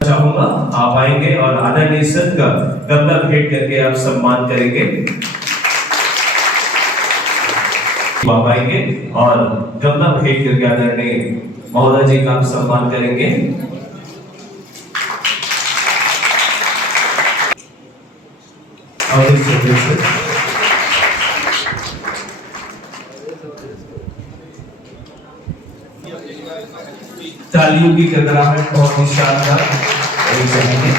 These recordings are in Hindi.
चाहूंगा आप आएंगे और आदरणीय सर का गमला भेंट करके आप सम्मान करेंगे। आप आएंगे और गमला भेंट करके आदरणीय महोदय जी का आप सम्मान करेंगे। और इस तालियों की गड़गड़ाहट बहुत ही शानदार होनी चाहिए।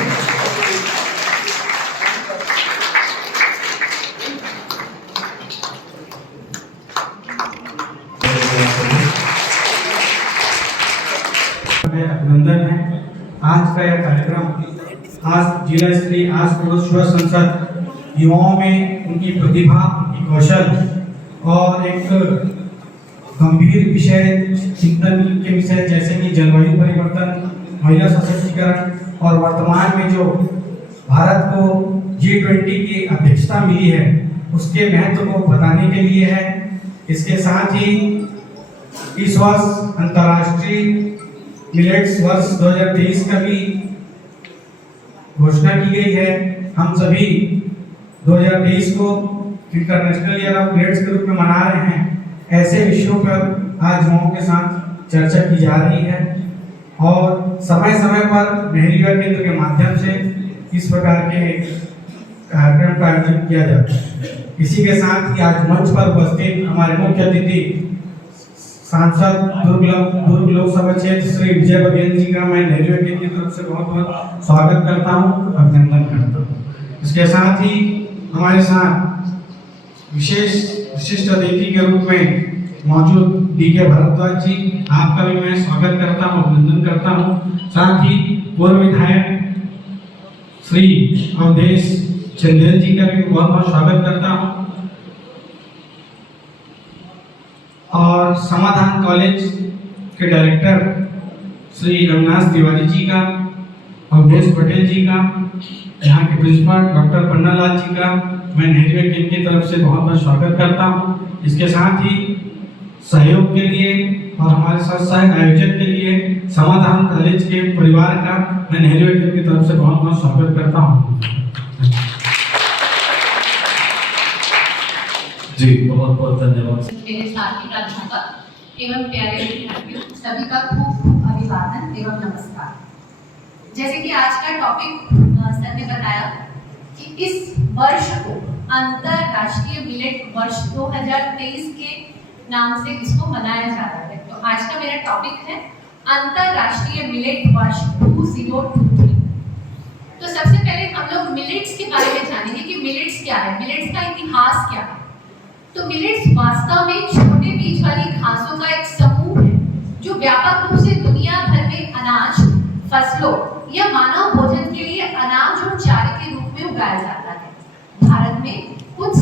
अभिनंदन है। आज का यह कार्यक्रम आज जिला स्तरीय आज पुरुष युवा संसद युवाओं में उनकी प्रतिभा, उनकी कौशल और एक गंभीर विषय चिंतन के विषय जैसे कि जलवायु परिवर्तन, महिला सशक्तिकरण और वर्तमान में जो भारत को G20 की अध्यक्षता मिली है उसके महत्व को बताने के लिए है। इसके साथ ही इस वर्ष अंतर्राष्ट्रीय मिलेट्स वर्ष 2023 का भी घोषणा की गई है। हम सभी 2023 को इंटरनेशनल ईयर ऑफ मिलेट्स के रूप में मना रहे हैं। ऐसे विषयों पर आज युवाओं के साथ चर्चा की जा रही है और समय समय पर नेहरू युवा केंद्र के माध्यम से इस प्रकार के कार्यक्रम का आयोजन किया जाता है। इसी के साथ ही आज मंच पर उपस्थित हमारे मुख्य अतिथि सांसद दुर्ग लोकसभा क्षेत्र श्री विजय बघेल जी का मैं नेहरू युवा केंद्र की तरफ से बहुत बहुत स्वागत करता हूँ, अभिनंदन करता हूँ। इसके साथ ही हमारे साथ विशिष्ट अतिथि के रूप में मौजूद डीके भारद्वाज जी, आपका भी मैं स्वागत करता हूं, अभिनंदन करता हूं। साथ ही पूर्व विधायक श्री अवधेश चंदेल जी का भी बहुत बहुत स्वागत करता हूं और समाधान कॉलेज के डायरेक्टर श्री रविनाथ तिवारी जी का, अवधेश पटेल जी का, यहाँ के प्रिंसिपल डॉक्टर पन्नालाल जी का मैं नेहरू युवा केंद्र की तरफ से बहुत बहुत स्वागत करता हूँ। इसके साथ ही सहयोग के लिए और हमारे साथ सह आयोजन के लिए समाधान कॉलेज के परिवार का मैं नेहरू युवा केंद्र की तरफ से बहुत बहुत स्वागत करता हूँ। जी बहुत बहुत धन्यवाद। मेरे साथी प्राध्यापक एवं प्यारे विद्यार्थियों सभी का खूब अभिवादन एवं नमस्कार। जैसे कि आज का टॉपिक सर ने बताया कि इस वर्ष को अंतरराष्ट्रीय मिलेट वर्ष 2023 के नाम से इसको मनाया जा रहा है। तो आज का मेरा टॉपिक है अंतरराष्ट्रीय मिलेट वर्ष 2023। तो सबसे पहले हम लोग मिलेट्स के बारे में जानेंगे कि मिलेट्स क्या है, मिलेट्स का इतिहास क्या है। तो मिलेट्स वास्तव में छोटे बीज वाली घासों का एक समूह है जो व्यापक रूप से दुनिया भर में अनाज, फसलों या मानव भोजन के लिए अनाज और चारे के रूप में उगाया जाता है। भारत में कुछ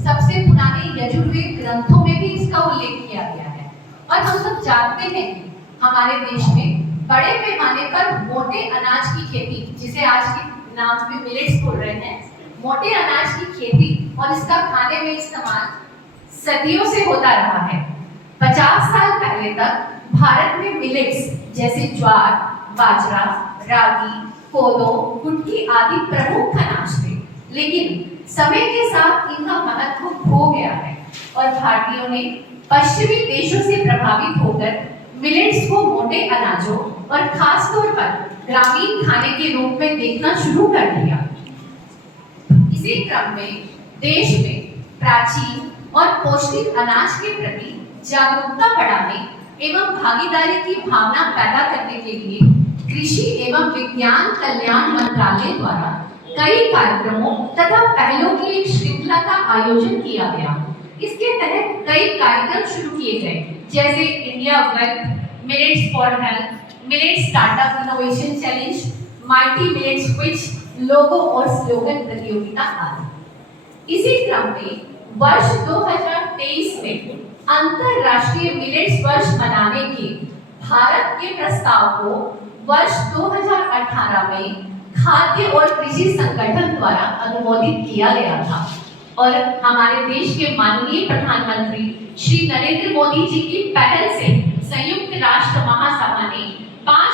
सबसे पुराने यजुर्वेद ग्रंथों में भी इसका उल्लेख किया गया है और हम सब जानते हैं कि हमारे देश में बड़े पैमाने पर मोटे अनाज की खेती, जिसे आज के नाम में मिलेट्स बोल रहे हैं, मोटे अनाज की खेती और इसका खाने में इस्तेमाल सदियों से होता रहा है। 50 साल पहले तक भारत में मिलेट्स जैसे ज्वार, बाजरा, रागी, कोदो, कुटकी आदि प्रमुख अनाज थे, लेकिन समय के साथ इनका महत्व खो गया है और भारतीयों ने पश्चिमी देशों से प्रभावित होकर मिलेट्स को मोटे अनाजों और खास तौर पर ग्रामीण खाने के रूप में देखना शुरू कर दिया। इसी क्रम में देश में प्राचीन और पौष्टिक अनाज के प्रति जागरूकता बढ़ाने एवं भागीदारी की भावना पैदा करने के लिए कृषि एवं विज्ञान कल्याण मंत्रालय द्वारा कई कार्यक्रमों तथा पहलों की एक श्रृंखला का आयोजन किया गया। इसके तहत कई कार्यक्रम शुरू किए गए जैसे India wealth, millets for health, millets startup innovation challenge, mighty millets quiz, logo और स्लोगन प्रतियोगिता आदि। इसी क्रम में वर्ष 2023 में अंतरराष्ट्रीय मिलेट्स वर्ष मनाने के भारत के प्रस्ताव को वर्ष 2018 में खाद्य और कृषि संगठन द्वारा अनुमोदित किया गया था और हमारे देश के माननीय प्रधानमंत्री श्री नरेंद्र मोदी जी की पहल से संयुक्त राष्ट्र महासभा ने 5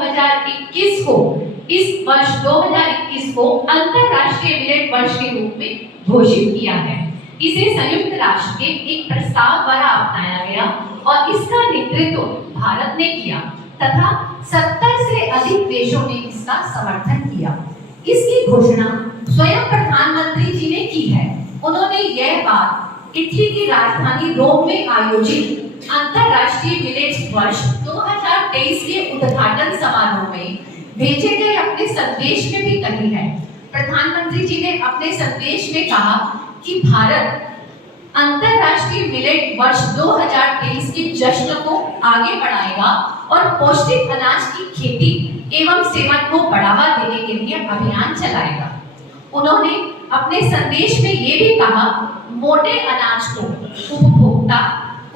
2021 को, इस वर्ष 2021 को अंतरराष्ट्रीय मिलेट वर्ष के रूप में घोषित किया है। इसे संयुक्त राष्ट्र के एक प्रस्ताव द्वारा अपनाया गया और इसका नेतृत्व भारत ने किया तथा 70 से अधिक देशों ने इसका समर्थन किया। इसकी घोषणा स्वयं प्रधानमंत्री जी ने की है। उन्होंने यह बात इटली की राजधानी रोम में आयोजित अंतरराष्ट्रीय मिलेट्स वर्ष 2023 के उद्घाटन समारोह में भेजे गए अपने संदेश में भी कही है। प्रधानमंत्री जी ने अपने संदेश में कहा कि भारत अंतरराष्ट्रीय मिलेट वर्ष 2023 के जश्न को आगे बढ़ाएगा और पौष्टिक अनाज की खेती एवं सेवन को बढ़ावा देने के लिए अभियान चलाएगा। उन्होंने अपने संदेश में ये भी कहा, मोटे अनाज को उपभोक्ता,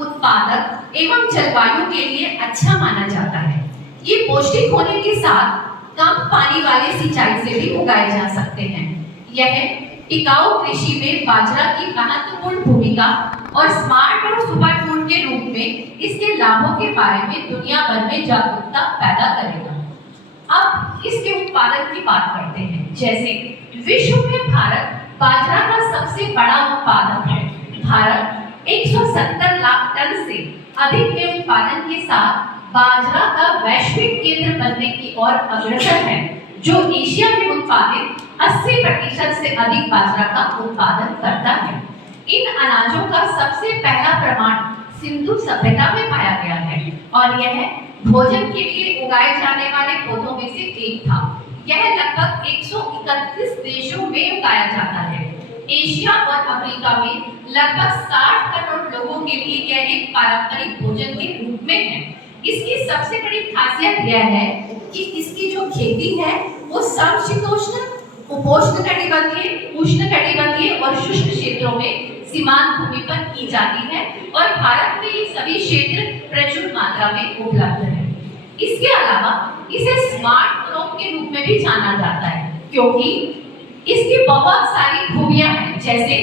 उत्पादक एवं जलवायु के लिए अच्छा माना जाता है। ये पौष्टिक होने के साथ कम पानी वाले सिंचाई से भी उगाए जा सकते हैं। यह टिकाऊ कृषि में बाजरा की महत्वपूर्ण भूमिका और स्मार्ट और सुपर फूड के रूप में इसके लाभों के बारे में दुनिया भर में जागरूकता पैदा करेगा। अब इसके उत्पादन की बात करते हैं। जैसे विश्व में भारत बाजरा का सबसे बड़ा उत्पादक है। भारत 170 लाख टन से अधिक के उत्पादन के साथ बाजरा का वैश्विक केंद्र बनने की ओर अग्रसर है, जो एशिया में उत्पादित 80% से अधिक बाजरा का उत्पादन करता है। इन अनाजों का सबसे पहला प्रमाण सिंधु सभ्यता में पाया गया है और यह भोजन के लिए उगाए जाने वाले पौधों में से एक था। यह लगभग 131 देशों में उगाया जाता है। एशिया और अफ्रीका में लगभग 60 करोड़ लोगों के लिए यह एक पारंपरिक भोजन के रूप में है। इसकी सबसे बड़ी खासियत यह है कि इसकी जो खेती है वो समशीतोष्ण, उपोष्णकटिबंधीय, उष्णकटिबंधीय और शुष्क क्षेत्रों में सीमांत भूमि पर की जाती है और भारत में ये सभी क्षेत्र प्रचुर मात्रा में उपलब्ध है। इसके अलावा इसे स्मार्ट क्रॉप के रूप में भी जाना जाता है, क्योंकि इसकी बहुत सारी खूबियां हैं। जैसे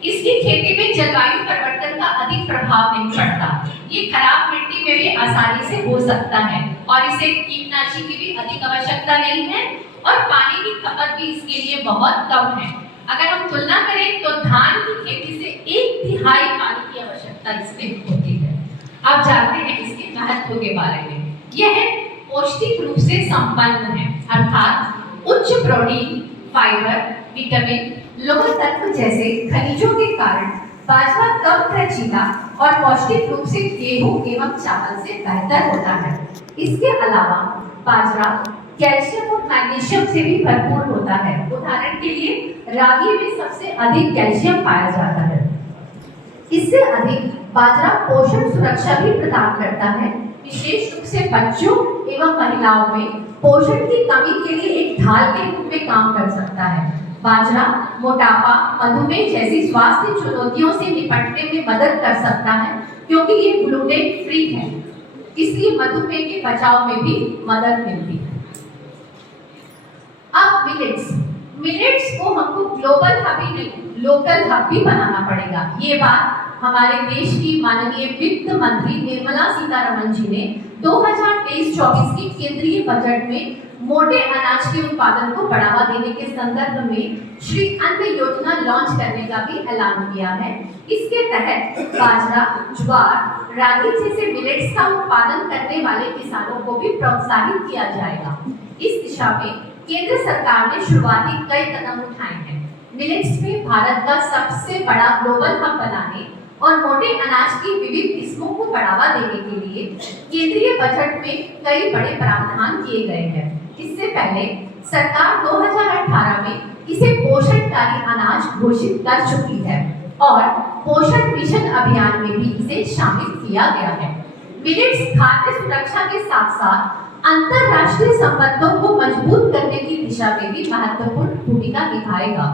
इसकी खेती में जलवायु परिवर्तन का अधिक प्रभाव नहीं पड़ता। ये खराब मिट्टी में भी आसानी से हो सकता है और इसे कीटनाशी की भी अधिक आवश्यकता नहीं है और पानी की खपत भी इसके लिए बहुत कम है। अगर हम तुलना करें तो धान की खेती से 1/3 पानी की आवश्यकता इसमें होती है। अब जानते हैं इसके महत्व के बारे में। यह पौष्टिक रूप से संपन्न है, अर्थात उच्च प्रोटीन, फाइबर, विटामिन, लौह तत्व जैसे खनिजों के कारण बाजरा कम लचीला और पौष्टिक रूप से गेहूं एवं चावल से बेहतर होता है। इसके अलावा बाजरा कैल्शियम और मैग्नीशियम से भी भरपूर होता है। उदाहरण के लिए रागी में सबसे अधिक कैल्शियम पाया जाता है। इससे अधिक बाजरा पोषण सुरक्षा भी प्रदान करता है, विशेष रूप से बच्चों एवं महिलाओं में पोषण की कमी के लिए एक ढाल के रूप में काम कर सकता है। बाजरा मोटापा, मधुमेह जैसी स्वास्थ्य चुनौतियों से निपटने में मदद कर सकता है, क्योंकि ये ग्लूटेन फ्री है, इसलिए मधुमेह के बचाव में भी मदद मिलती है। अब मिलेट्स को हमको ग्लोबल हब ही नहीं, लोकल हब भी बनाना पड़ेगा। ये बात हमारे देश की माननीय वित्त मंत्री निर्मला सीतारमण जी ने 2023-24 के केंद्रीय बजट में मोटे अनाज के उत्पादन को बढ़ावा देने के संदर्भ में श्री अन्न योजना लॉन्च करने का भी ऐलान किया है। इसके तहत बाजरा, ज्वार, रागी जैसे मिलेट्स का उत्पादन करने वाले किसानों को भी प्रोत्साहित किया जाएगा। इस दिशा में केंद्र सरकार ने शुरुआती कई कदम उठाए हैं। मिलेट्स में भारत का सबसे बड़ा ग्लोबल हब बनाने और मोटे अनाज की विविध किस्मों को बढ़ावा देने के लिए केंद्रीय बजट में कई बड़े प्रावधान किए गए हैं। इससे पहले सरकार 2018 में इसे पोषणकारी अनाज घोषित कर चुकी है और पोषण मिशन अभियान में भी इसे शामिल किया गया है। मिलेट्स खाद्य सुरक्षा के साथ साथ अंतरराष्ट्रीय संबंधों को मजबूत करने की दिशा में भी महत्वपूर्ण भूमिका निभाएगा।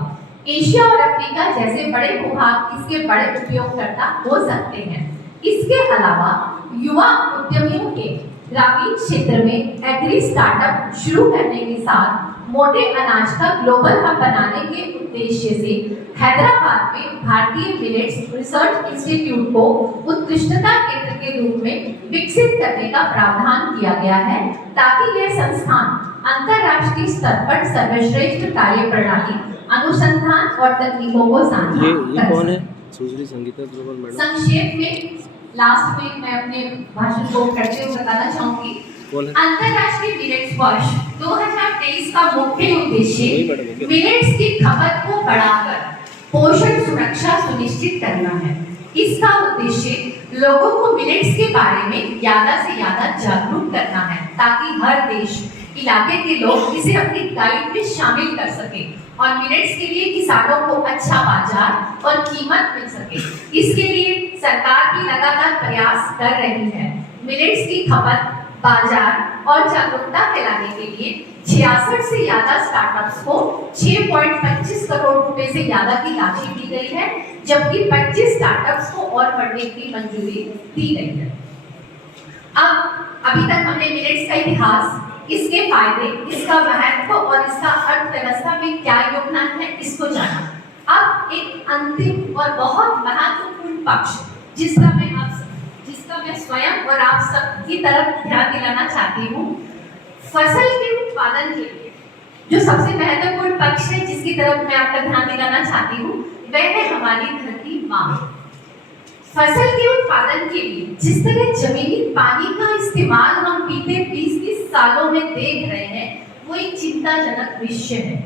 एशिया और अफ्रीका जैसे बड़े भूभाग इसके बड़े उपयोगकर्ता हो सकते हैं। इसके अलावा युवा उद्यमियों के ग्रामीण क्षेत्र में एग्री स्टार्टअप शुरू करने के साथ मोटे अनाज का ग्लोबल हब बनाने के उद्देश्य से हैदराबाद में भारतीय मिलेट्स रिसर्च इंस्टीट्यूट को उत्कृष्टता केंद्र के रूप में विकसित करने का प्रावधान किया गया है, ताकि यह संस्थान अंतरराष्ट्रीय स्तर पर सर्वश्रेष्ठ कार्य प्रणाली, अनुसंधान और तकनीकों को साझा ये कौन है? सुश्री संगीता ग्रोवर मैडम। संक्षेप में लास्ट में मैं अपने भाषण को करते हुए बताना चाहूंगी, अंतरराष्ट्रीय मिलेट्स वर्ष 2023 का मुख्य उद्देश्य मिलेट्स की खपत को बढ़ाकर पोषण सुरक्षा सुनिश्चित करना है। इसका उद्देश्य लोगों को मिलेट्स के बारे में ज्यादा से ज्यादा जागरूक करना है, ताकि हर देश इलाके के लोग इसे अपनी डाइट में शामिल कर सके और मिलेट्स के लिए किसानों को अच्छा बाजार और कीमत मिल सके। इसके लिए सरकार भी लगातार प्रयास कर रही है। मिलेट्स की खपत, बाजार और जागरूकता फैलाने के लिए 66 से ज्यादा स्टार्टअप्स को 6.25 करोड़ रुपए से ज्यादा की राशि दी गई है, जबकि 25 स्टार्टअप्स को और बढ़ने की मंजूरी दी गई है। अब अभी तक हमने मिलेट्स का इतिहास, इसके फायदे, इसका महत्व और इसका अर्थव्यवस्था में क्या योगदान है, इसको जाना। अब एक अंतिम और बहुत महत्वपूर्ण पक्ष जिसका मैं स्वयं और आप सबकी तरफ ध्यान दिलाना चाहती हूँ, फसल के उत्पादन के लिए जो सबसे महत्वपूर्ण पक्ष है जिसकी तरफ मैं आपका ध्यान दिलाना चाहती हूँ, वह है हमारी धरती माँ। फसल के उत्पादन के लिए जिस तरह जमीनी पानी का इस्तेमाल हम बीते 20-30 सालों में देख रहे हैं, वो एक चिंताजनक विषय है।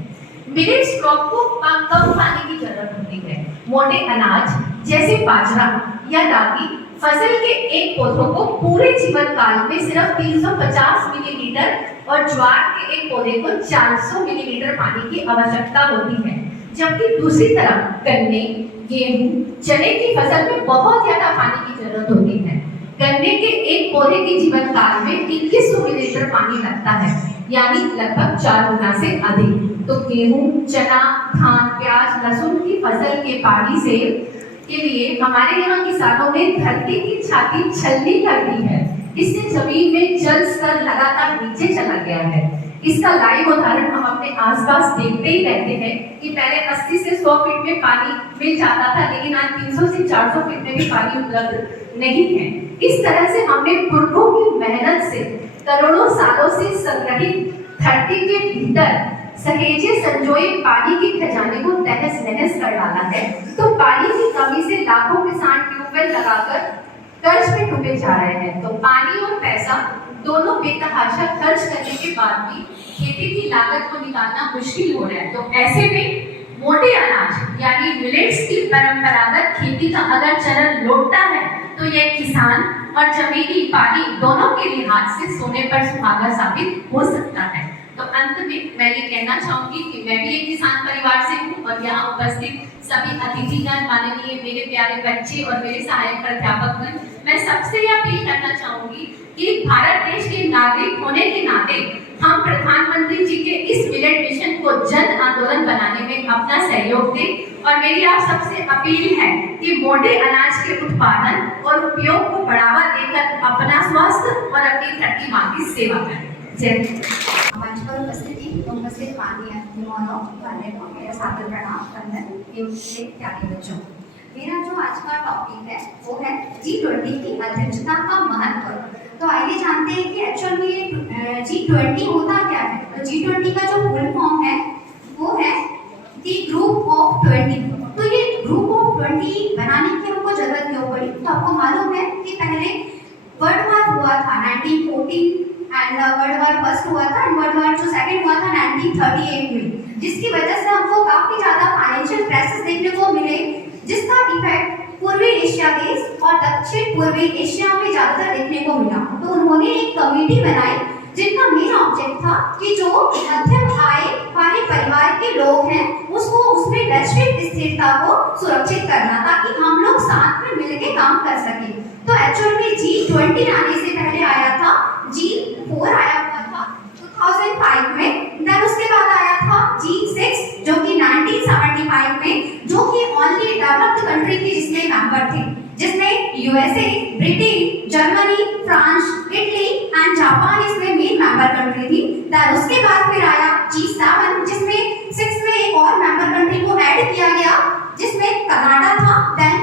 मिलेट्स क्रॉप को कम पानी की जरूरत होती है। मोटे अनाज जैसे बाजरा या रागी फसल के एक पौधों को पूरे जीवन काल में सिर्फ 350 मिलीलीटर और ज्वार के एक पौधे को 400 मिलीलीटर पानी की आवश्यकता होती है, जबकि दूसरी तरफ गन्ने, गेहूं, चने की फसल में बहुत ज्यादा पानी की जरूरत होती है। गन्ने के एक पौधे के जीवन काल में 2100 मिलीलीटर पानी लगता है, यानी लगभग 4 गुना से अधिक। तो गेहूं, चना, धान, प्याज, लहसुन की फसल के पानी से के लिए हमारे यहाँ किसानों ने धरती की छाती छलनी कर दी है। इससे जमीन में जल स्तर लगातार नीचे चला गया है। इसका लाइव उदाहरण हम अपने आसपास देखते ही रहते हैं कि पहले 80 से 100 फीट में पानी मिल जाता था, लेकिन आज 300 से 400 फीट में भी पानी उपलब्ध नहीं है। इस तरह से हमने पुरखों की मेहनत से करोड़ों सालों से संग्रहित धरती के भीतर सहेजे संजोए पानी के खजाने को तहस नहस कर डाला है। तो पानी की कमी से लाखों किसान ट्यूबवेल लगाकर कर्ज में डूबे जा रहे हैं। तो पानी और पैसा दोनों बेतहाशा खर्च करने के बाद भी खेती की लागत को निकालना मुश्किल हो रहा है। तो ऐसे में मोटे अनाज यानी मिलेट्स की परंपरागत खेती का अगर चरण लौटता है, तो यह किसान और जमीनी पानी दोनों के लिहाज से सोने पर सुहागा साबित हो सकता है। तो अंत में मैं ये कहना चाहूंगी कि मैं भी एक किसान परिवार से हूँ और यहाँ उपस्थित सभी अतिथिगण, माननीय मेरे प्यारे बच्चे और मेरे सहायक प्राध्यापकगण, मैं सबसे यह अपील करना चाहूंगी कि भारत देश के नागरिक होने के नाते हम प्रधानमंत्री जी के इस मिलेट मिशन को जन आंदोलन बनाने में अपना सहयोग दें। और मेरी आप सबसे अपील है कि मोटे अनाज के उत्पादन और उपयोग को बढ़ावा देकर अपना स्वास्थ्य और अपनी धरती माँ की सेवा करें। जय मंच पर उपस्थित माननीय मेहमानों, मेरा सादर प्रणाम करने के प्यारे बच्चों। मेरा जो आज का टॉपिक है वो है G20 की अध्यक्षता का महत्व। तो आइए जानते हैं कि एक्चुअल में G20 होता क्या है। तो G20 का जो फुल फॉर्म है वो है दी ग्रुप ऑफ 20। तो ये ग्रुप ऑफ 20 बनाने की हमको जरूरत क्यों पड़ी? तो आपको मालूम है कि पहले वर्ल्ड वार हुआ था 1914 एंड वर्ल्ड वार फर्स्ट हुआ था एंड वर्ल्ड वार जो सेकंड हुआ था 1938 में, जिसकी वजह से हमको काफी ज्यादा फाइनेंशियल क्राइसिस देखने को मिले, जिसका इफेक्ट पूर्वी एशिया देश और दक्षिण पूर्वी एशिया में ज्यादातर देखने को मिला। तो उन्होंने एक कमेटी बनाई जिनका मेन ऑब्जेक्ट था कि जो मध्यम आय वाले परिवार के लोग हैं उसको उसमें वैश्विक स्थिरता को सुरक्षित करना, ताकि हम लोग साथ में मिलकर काम कर सकें। तो एक्चुअल में G20 आने से पहले आया था G4 आया हुआ था 2005 में, देन उसके बाद आया था G6 जो कि 1975 में, जो कि ओनली डेवलप्ड कंट्री की जिसमें मेंबर थे, जिसमें USA, Britain, Germany, France, Italy and Japan इसमें मेन मेंबर कंट्री थी। देन उसके बाद फिर आया G7 जिसमें 6 में एक और मेंबर कंट्री को ऐड किया गया जिसमें कनाडा था। देन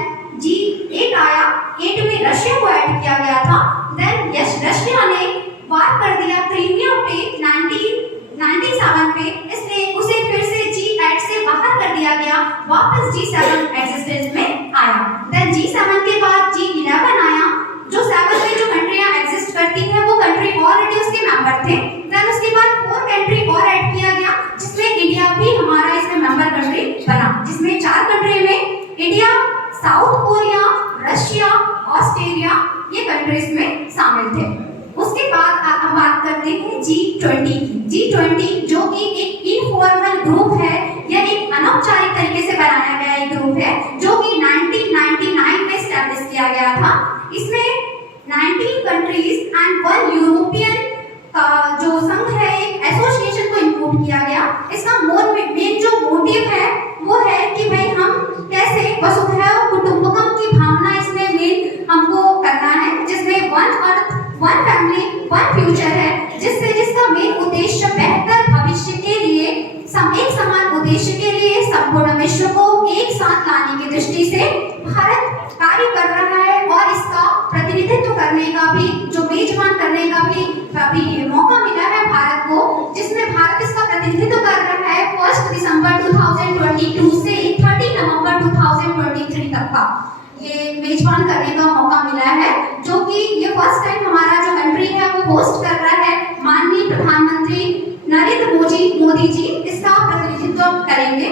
G8 आया 8 में रशिया को ऐड किया गया था। देन यस रशिया ने वार कर दिया क्रीमिया पे 1997 पे, इसलिए उसे फिर से G8 से बाहर कर दिया गया, वापस G7 एग्जिस्टेंस में आया। देन G7 के बाद G11 आया, जो 7 में जो कंट्रियां एग्जिस्ट करती है वो कंट्री ऑलरेडी उसके मेंबर थे। देन उसके बाद 4 कंट्री और ऐड किया गया, जिसमें इंडिया भी हमारा इसमें मेंबर कंट्री बना, जिसमें 4 कंट्री में India, south Korea, Russia, Australia ये कंट्रीज में शामिल थे। उसके बाद हम बात करते हैं G20 की। G20 जो कि एक इनफॉर्मल ग्रुप है, यह एक अनौपचारिक तरीके से बनाया गया एक ग्रुप है, जो कि 1999 में एस्टैब्लिश किया गया था। इसमें 19 कंट्रीज एंड 1 यूरोपियन का जो संघ है, एक एसोसिएशन को इंक्लूड किया गया। इसका मेन जो मोटिव है वो है कि भाई हम कैसे वसुधैव कुटुंबकम की भावना इसमें मेन हमको करना है, जिसमें 1 अर्थ 1 फैमिली 1 फ्यूचर है, जिसका मेन उद्देश्य बेहतर भविष्य के लिए एक समान उद्देश्य के लिए संपूर्ण विश्व को एक साथ लाने की दृष्टि से भारत कार्य कर रहा है, और इसका प्रतिनिधित्व करने का भी, जो मेजबान करने का भी मौका मिला है भारत को, जिसमें भारत इसका प्रतिनिधित्व कर रहा है 1 दिसंबर 2022 से 30 नवंबर 2023 तक का ये मेजबान करने का मौका मिला है, जो कि ये फर्स्ट टाइम हमारा जो कंट्री है वो होस्ट कर रहा है। माननीय प्रधानमंत्री नरेंद्र मोदी जी इसका प्रतिनिधित्व करेंगे।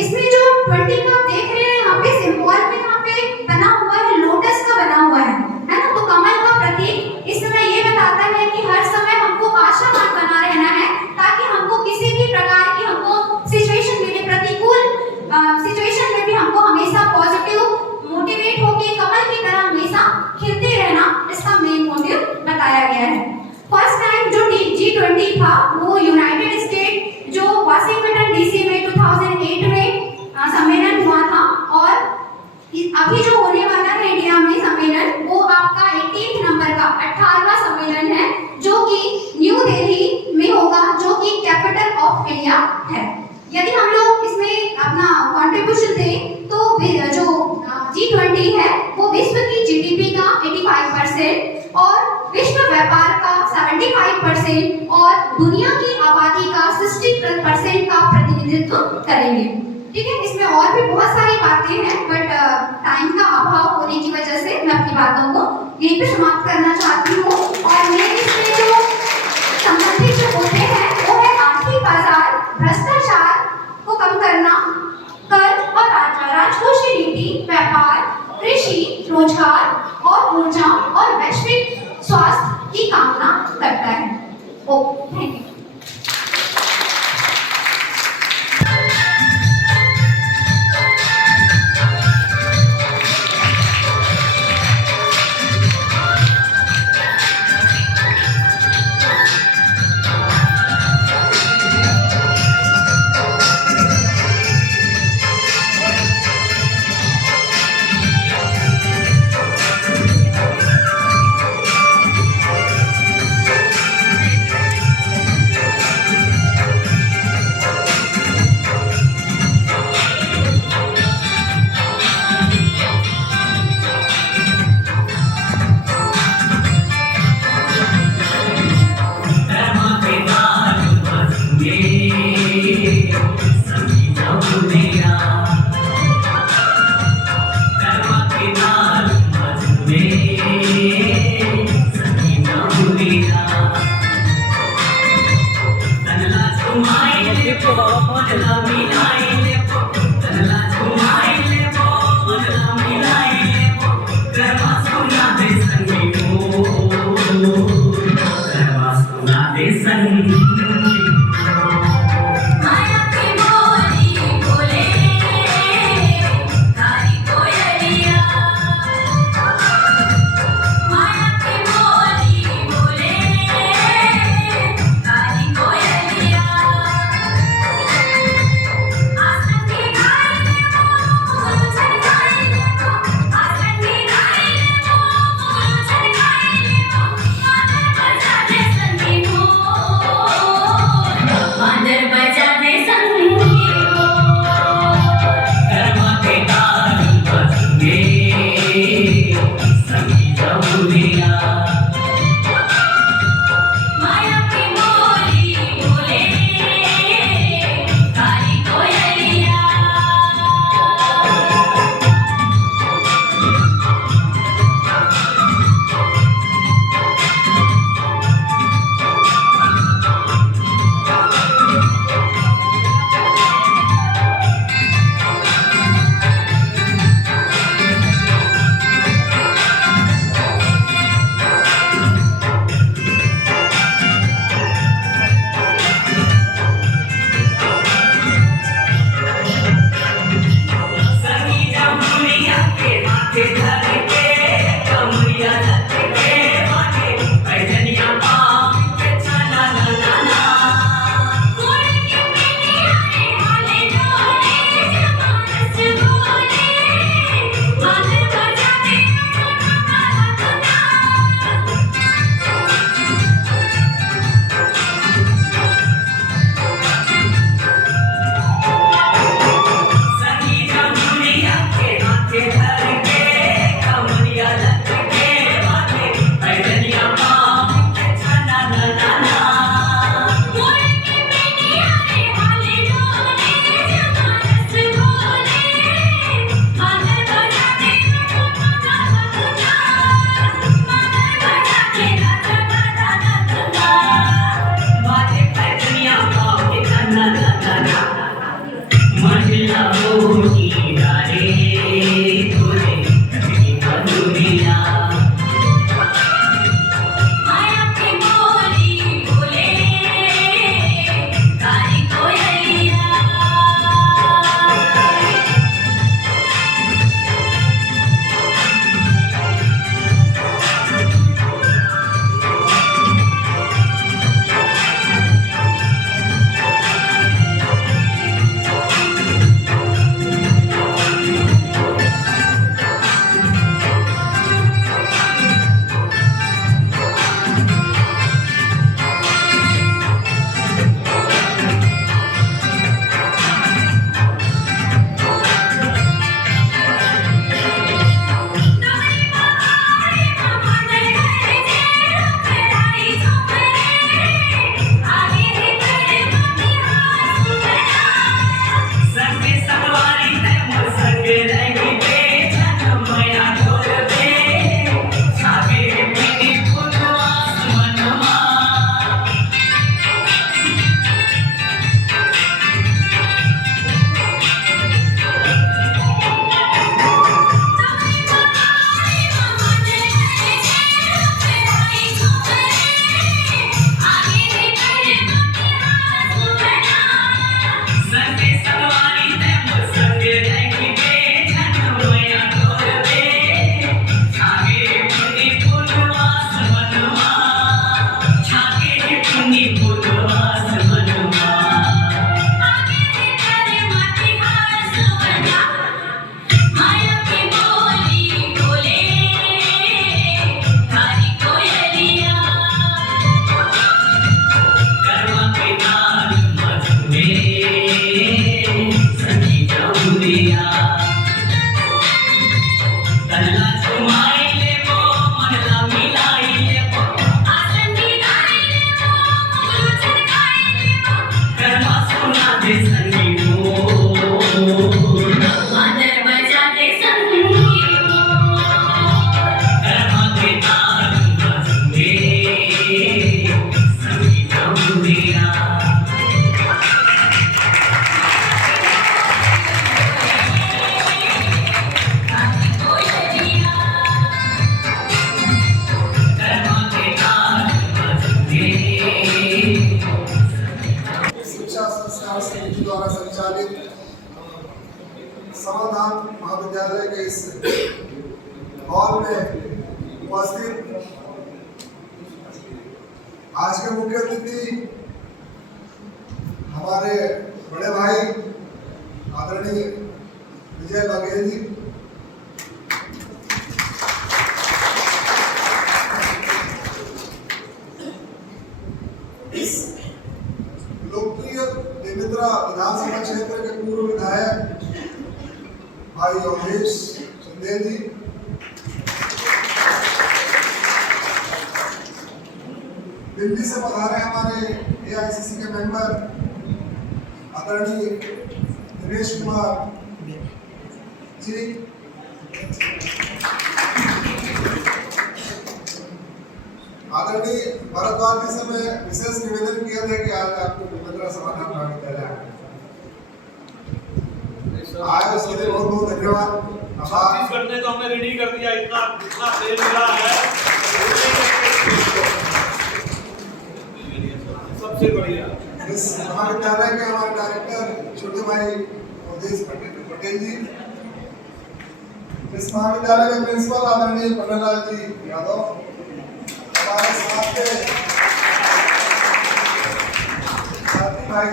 इसमें जो 20 का देख रहे हैं यहाँ पे सिंबल में यहाँ पे बना हुआ है, लोटस का बना हुआ है ना, तो कमल का प्रतीक इस समय ये बताता है कि हर समय हमको आशावान बना रहना है, ताकि हमको किसी भी प्रकार की हमको सिचुएशन मिले, प्रतिकूल सिचुएशन में भी हमको हमेशा पॉजिटिव मोटिवेट होके कमल की तरह हमेशा खिलते रहना, इसका मेन मोटिव बताया गया है। फर्स्ट टाइम जो G20 था वो यूनाइटेड स्टेट जो वाशिंगटन डीसी में 2008 में सम्मेलन हुआ था, और अभी जो होने वाला है इंडिया में सम्मेलन वो आपका 18 नंबर का 18वां सम्मेलन है, जो कि न्यू दिल्ली में होगा, जो कि कैपिटल ऑफ इंडिया है। यदि हम लोग इसमें अपना कंट्रीब्यूशन दें तो जो G20 है वो विश्व की जीडीपी का 85% और विश्व व्यापार का 75% और दुनिया की आबादी का 60% का प्रतिनिधित्व करेंगे। ठीक है, इसमें और भी बहुत सारी बातें हैं, बट टाइम का अभाव होने की वजह से मैं अपनी बातों को यहीं पे समाप्त करना चाहती हूँ। और मेरे इसमें जो संबंधित जो होते हैं वो है आर्थिक बाजार, भ्रष्टाचार को कम करना, कर और राजकोषीय नीति, व्यापार, कृषि, रोजगार और ऊर्जा और वैश्विक स्वास्थ्य की कामना करता है। Thank you. उपस्थित आज के मुख्य अतिथि हमारे बड़े भाई आदरणीय विजय बघेल जी, इस लोकप्रिय बेमेतरा विधानसभा क्षेत्र के पूर्व विधायक भाई योगेश चंदेल जी, दिल्ली से पधारे हमारे एआईसीसी के मेंबर आदरणीय दिनेश कुमार जी, आदरणीय भारद्वाज जी से मैं विशेष निवेदन किया था कि आज आपको बेमेतरा समाधान महाविद्यालय आए, उसके लिए बहुत बहुत धन्यवाद। छत्तीसगढ़ ने तो हमने रेडी कर दिया, इतना इतना तेल मिला है, सबसे बढ़िया। इस महाविद्यालय के हमारे डायरेक्टर छोटे भाई अवधेश पटेल जी, इस महाविद्यालय के प्रिंसिपल आदरणीय पन्नालाल जी यादव, हमारे साथ के साथी भाई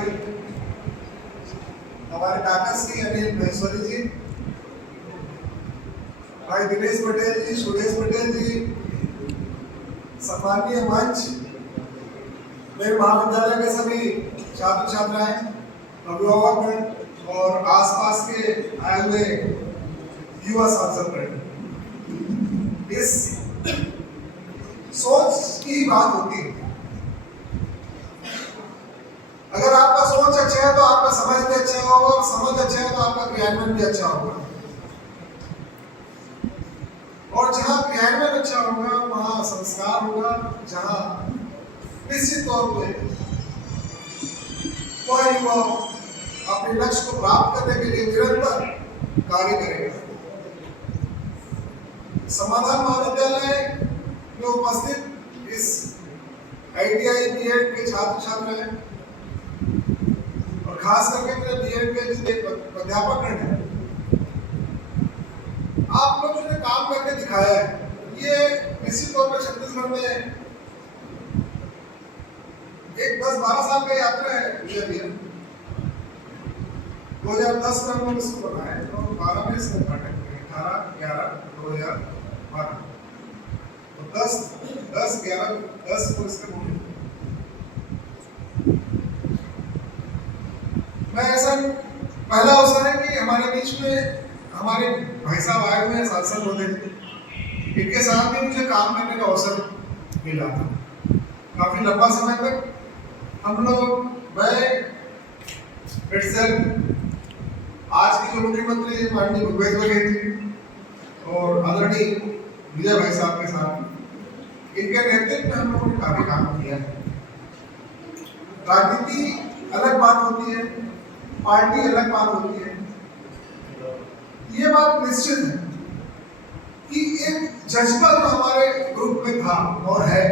हमारे काका श्री अनिल महेश्वरी जी, भाई दिनेश पटेल जी, सुरेश पटेल जी, सम्मानीय मंच, मेरे महाविद्यालय के सभी छात्र छात्राएं, अभिभावक और आसपास के आए हुए युवा सांसद, इस सोच की बात होती है। अगर आपका सोच अच्छा है तो आपका समझ भी अच्छा होगा, और समझ अच्छा है तो आपका क्रियान्वयन भी अच्छा होगा, और जहां क्रियान्वयन अच्छा होगा वहां संस्कार होगा, जहां निश्चित तौर पे वह युवा अपने लक्ष्य को प्राप्त करने के लिए निरंतर कार्य करेगा। समाधान महाविद्यालय में उपस्थित इस ITI बीएड के छात्र छात्राएं और खास करके मेरे बीएड के जितने प्राध्यापक हैं, आप लोग जो काम करके दिखाया है, ये निश्चित तौर पर छत्तीसगढ़ में एक 10-12 साल का यात्रा है। ये भी 2010 में हमने इसको बनाया और 12 में इसका उद्घाटन किया, 18-11-2012, तो 10 को इसका मूल्य। मैं ऐसा पहला अवसर है कि हमारे बीच में हमारे भाई साहब आए हुए हैं, सांसद होते थे, इनके साथ भी मुझे काम करने का अवसर मिला था। काफी लंबा समय तक हम लोग, मैं आज की जो मुख्यमंत्री माननीय भूपेश बघेल जी और आदरणीय विजय भाई साहब के साथ, इनके नेतृत्व में हम लोगों ने काफी काम किया है। राजनीति अलग बात होती है, पार्टी अलग बात होती है। ये बात निश्चित है कि एक जज्बा जो हमारे ग्रुप में था और है,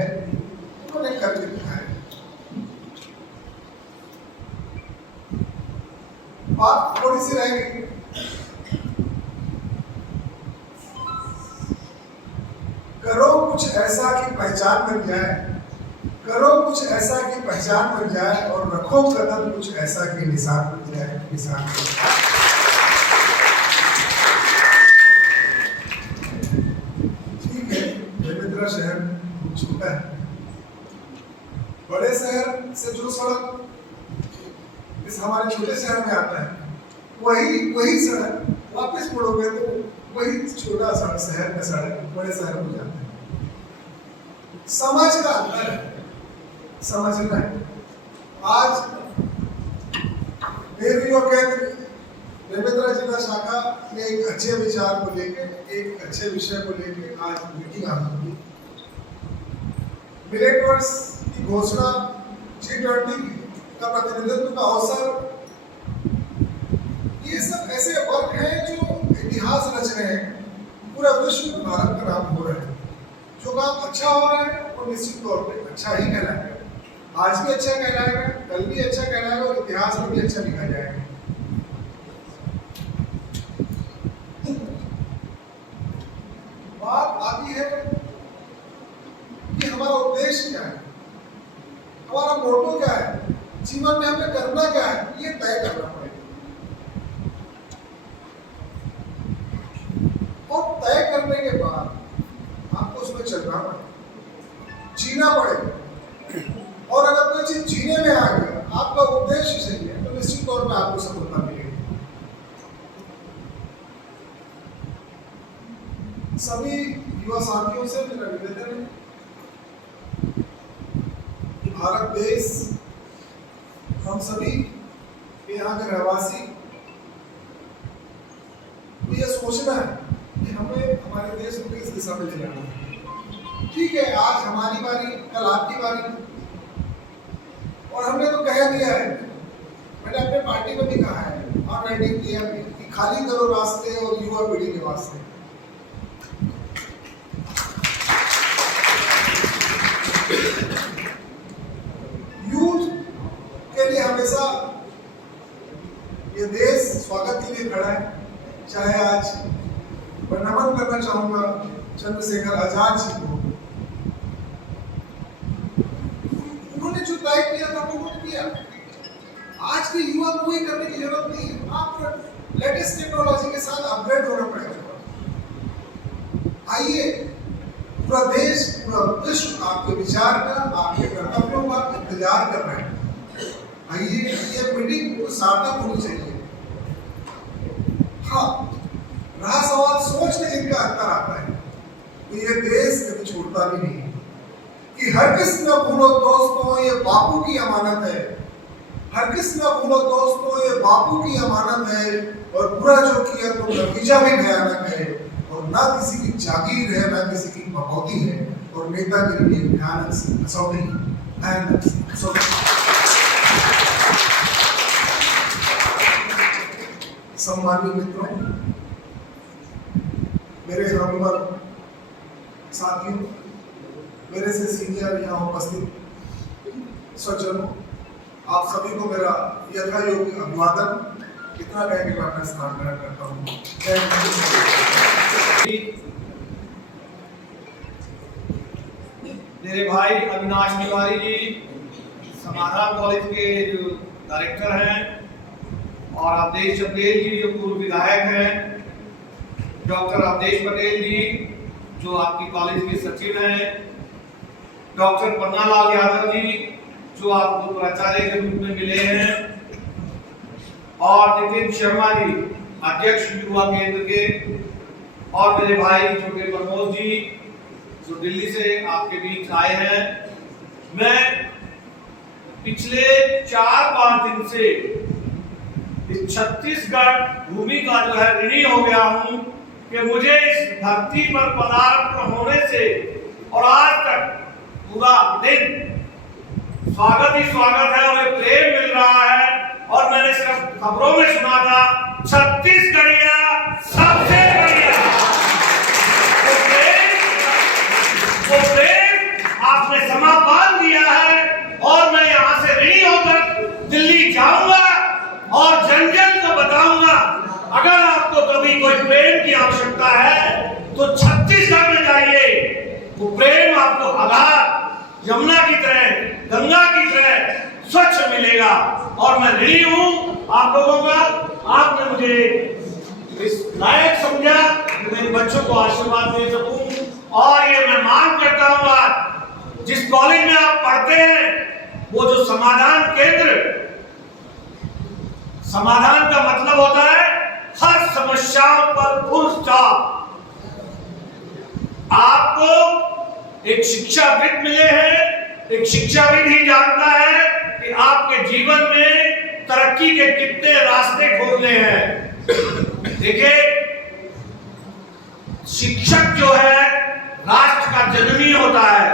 उन्होंने करके दिखाया। बात थोड़ी सी रह गई, करो कुछ ऐसा कि पहचान बन जाए, करो कुछ ऐसा कि पहचान बन जाए, और रखो कदम कुछ ऐसा कि निशान बन जाए, निशान बन जाए। ठीक है, बेमेतरा शहर बहुत छोटा है, बड़े शहर से जो सड़क इस हमारे छोटे शहर में आता है, वही सड़क वापस मुड़ोगे तो वही छोटा सड़क शहर में सड़क बड़े शहर में जाता है। समझ का अंतर है, समझना है। आज नेहरू युवा केंद्र बेमेतरा जिला शाखा ने एक अच्छे विचार को लेकर, एक अच्छे विषय को लेकर आज मीटिंग आरंभ की। मिलेट वर्ष की घोषणा, G20 का प्रतिनिधित्व का अवसर, ये सब ऐसे वर्ग हैं जो इतिहास रच रहे हैं, पूरा विश्व में भारत का नाम हो रहा है। जो काम अच्छा हो रहा है वो निश्चित तौर पे अच्छा ही कहलाएगा, आज भी अच्छा कहलाएगा, कल भी अच्छा कहलाएगा, और इतिहास में भी अच्छा लिखा जाएगा। बात आती है जीवन में हमें करना क्या है ये तय करना पड़ेगा, और तय करने के बाद आपको उसमें चलना पड़ेगा, जीना पड़ेगा। और अगर कोई चीज जीने में आ गया, आपका उद्देश्य सही है, तो निश्चित तौर पर आपको सफलता मिलेगी। सभी युवा साथियों से मेरा निवेदन है कि भारत देश, हम सभी यहाँ के रहवासी को यह सोचना है कि हमें हमारे देश को किस दिशा में ले जाना है। ठीक है, आज हमारी बारी, कल आपकी बारी, और हमने तो कह दिया है, मैंने अपने पार्टी में भी कहा है और राइटिंग किया भी कि खाली करो रास्ते और युवा पीढ़ी के वास्ते। यूथ के लिए हमेशा ये देश स्वागत के लिए खड़ा है। चाहे आज मैं नमन करना चाहूंगा चंद्रशेखर आजाद जी को, उन्होंने जो तय किया था वो किया। आज के युवा को वही करने की जरूरत नहीं है, आपको लेटेस्ट टेक्नोलॉजी के साथ अपग्रेड होना पड़ेगा। आइए, पूरा देश, पूरा विश्व आपके विचार का, आपके कर्तव्यों का इंतजार कर रहे हैं। आइए, ये मीटिंग को सार्थक होनी चाहिए। हाँ, रहा सवाल सोच में जिनका अंतर आता है, तो ये देश कभी छोड़ता भी नहीं कि हर किस न भूलो दोस्तों ये बापू की अमानत है, हर किस न भूलो दोस्तों ये बापू की अमानत है, और बुरा जो किया तो नतीजा भी भयानक है, और ना किसी की जागीर है, ना किसी की भगौती है, और नेता के लिए भयानक सी कसौटी, भयानक सी कसौटी। सम्मानित मित्रों, मेरे हमउम्र साथियों, मेरे से सीनियर यहाँ उपस्थित सज्जनों, आप सभी को मेरा यथायोग्य अभिवादन। इतना कह के मैं अपना स्थान ग्रहण करता हूँ। मेरे भाई अविनाश तिवारी जी समाधान कॉलेज के जो डायरेक्टर हैं, और अवधेश पटेल जी जो पूर्व विधायक हैं, डॉक्टर अवधेश पटेल जी जो आपकी कॉलेज के सचिव हैं, डॉक्टर पन्नालाल यादव जी जो आपको प्राचार्य के रूप में मिले हैं, और नितिन शर्मा जी अध्यक्ष युवा केंद्र के, और मेरे भाई छोटे प्रमोद जी जो दिल्ली से आपके बीच आए हैं। मैं पिछले 4-5 दिन से इस छत्तीसगढ़ भूमि का जो है ऋणी हो गया हूं कि मुझे इस धरती पर पदार्पण होने से और आज तक पूरा दिन स्वागत ही स्वागत है, और प्रेम मिल रहा है। और मैंने सिर्फ खबरों में सुना था छत्तीसगढ़िया सबसे बढ़िया, वो प्रेम आपने समा बांध दिया है, और मैं यहाँ से ऋणी होकर दिल्ली जाऊंगा और जन जन को बताऊंगा, अगर आपको कभी कोई प्रेम की आवश्यकता है तो छत्तीसगढ़ में जाइए। वो प्रेम आपको अगाध यमुना की तरह, गंगा की तरह स्वच्छ मिलेगा। और मैं ऋणी हूं आप लोगों का, आपने मुझे इस लायक समझा कि मेरे बच्चों को आशीर्वाद दे सकूं। और ये मैं मांग करता हूं, आज जिस कॉलेज में आप पढ़ते हैं, वो जो समाधान केंद्र, समाधान का मतलब होता है हर समस्याओं पर फुल स्टॉप। आपको एक शिक्षाविद मिले हैं, एक शिक्षाविद ही जानता है कि आपके जीवन में तरक्की के कितने रास्ते खोलने हैं। देखिए, शिक्षक जो है राष्ट्र का जननी होता है,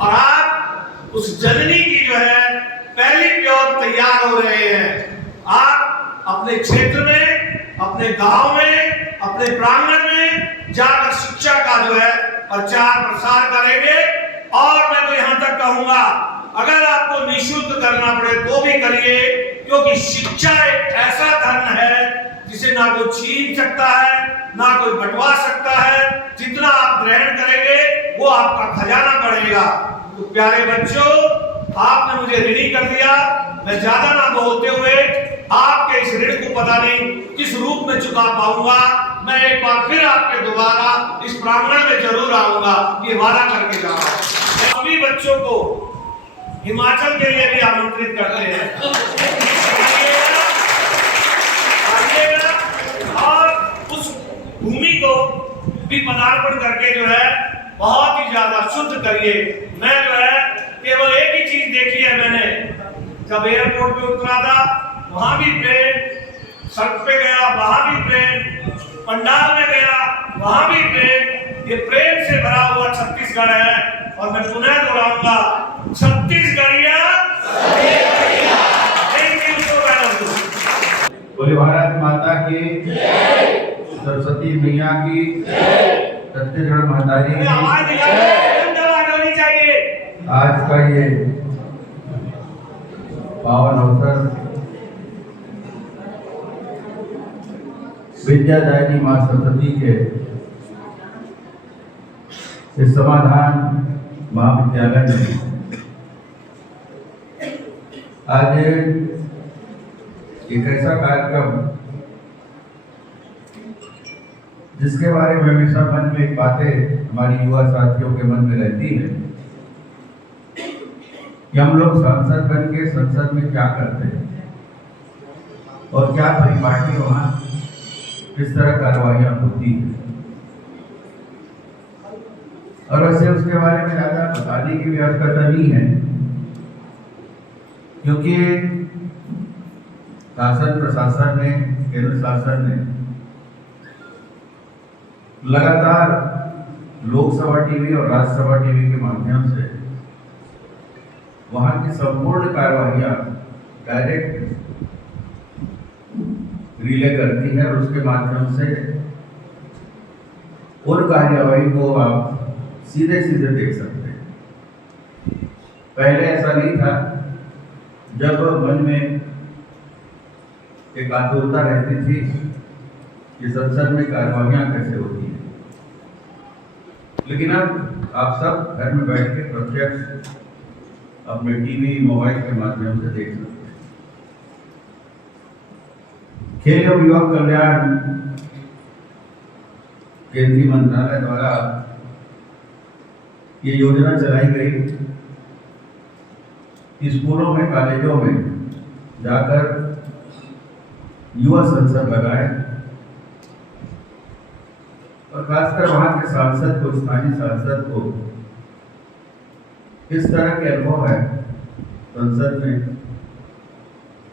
और आप उस जननी की जो है पहली प्योर तैयार हो रहे हैं। आप अपने क्षेत्र में, अपने गांव में, अपने प्रांगण में जाकर शिक्षा का जो है प्रचार प्रसार करेंगे। और मैं तो यहां तक कहूंगा, अगर आपको निःशुल्क करना पड़े तो भी करिए, क्योंकि शिक्षा एक ऐसा धन है जिसे ना कोई छीन सकता है, ना कोई बंटवा सकता है। जितना आप ग्रहण करेंगे वो आपका खजाना बढ़ेगा। तो प्यारे बच्चों, आपने मुझे ऋणी कर दिया। मैं ज्यादा ना बोलते हुए आपके इस ऋण को पता नहीं किस रूप में चुका पाऊंगा। मैं एक बार फिर आपके दोबारा इस प्रांगण में जरूर आऊंगा, ये वादा करके जा रहा हूं। सभी बच्चों को हिमाचल के लिए भी आमंत्रित करते हैं, आइएगा और उस भूमि को भी पदार्पण करके जो है बहुत ही ज्यादा शुद्ध करिए। मैं जो है केवल एक ही चीज देखी है मैंने, जब एयरपोर्ट पे उतरा था वहां भी प्रेम, सड़क पे गया वहां भी प्रेम, पंडाल में गया वहां भी प्रेम। ये प्रेम से भरा हुआ छत्तीसगढ़ है और मैं पुनः दोहराऊंगा, Chhattisgarhiya. Thank you so much. बोले भारत माता की, सरस्वती मैया की, छत्तीसगढ़ महतारी की। आवाज होनी चाहिए। आज का ये पावन अवसर विद्यादायिनी मां सरस्वती के इस समाधान महाविद्यालय में आज एक ऐसा कार्यक्रम जिसके बारे में हमेशा मन में बातें हमारी युवा साथियों के मन में रहती है कि हम लोग सांसद बन के संसद में क्या करते हैं और क्या परिपाटी वहाँ किस तरह कार्रवाइयाँ होती है। और वैसे उसके बारे में ज़्यादा बताने की भी आवश्यकता नहीं है, क्योंकि शासन प्रशासन ने, केंद्र शासन ने लगातार लोकसभा टीवी और राज्यसभा टीवी के माध्यम से वहां की संपूर्ण कार्रवाइयां डायरेक्ट रिले करती है और उसके माध्यम से उन कार्यवाही को आप सीधे सीधे देख सकते हैं। पहले ऐसा नहीं था, जब मन में एक आतुरता रहती थी कि संसद में कार्यवाहियां कैसे होती है, लेकिन अब आप सब घर में बैठ के प्रत्यक्ष अपने टीवी मोबाइल के माध्यम से देख सकते हैं। खेल एवं युवा कल्याण केंद्रीय मंत्रालय द्वारा ये योजना चलाई गई स्कूलों में, कॉलेजों में जाकर युवा संसद लगाए और खासकर वहां के सांसद को, स्थानीय सांसद को किस तरह के अनुभव है संसद में,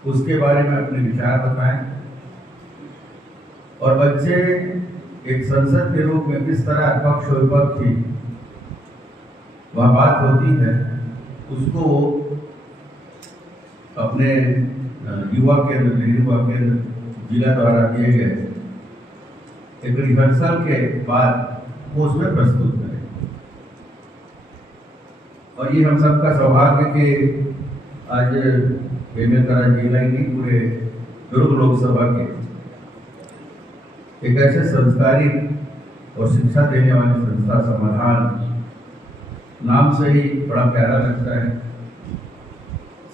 उसके बारे में अपने विचार बताएं और बच्चे एक संसद के रूप में किस तरह पक्ष और विपक्ष की वह बात होती है उसको अपने युवा केंद्र जिला द्वारा किए गए एक रिहर्सल के बाद वो उसमें प्रस्तुत करें। और ये हम सबका सौभाग्य कि आज बेमेतरा जिला की पूरे दुर्ग लोकसभा के एक ऐसे संस्कारी और शिक्षा देने वाली संस्था समाधान, नाम से ही बड़ा प्यारा लगता है,